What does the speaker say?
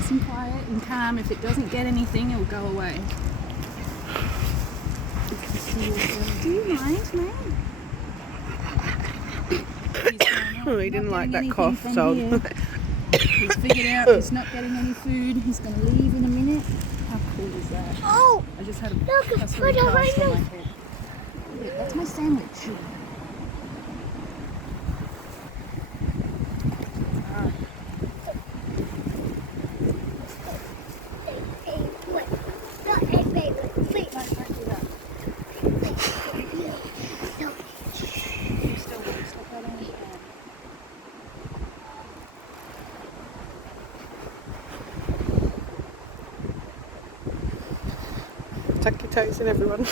nice and quiet and calm. If it doesn't get anything, it'll go away. Do you mind, mate? Oh, he didn't like that cough, so he's figured out he's not getting any food. He's going to leave in a minute. How cool is that? Oh! I just had a Look, custard put it cast right on my now. head. Look, that's my sandwich. tuck your toes in, everyone.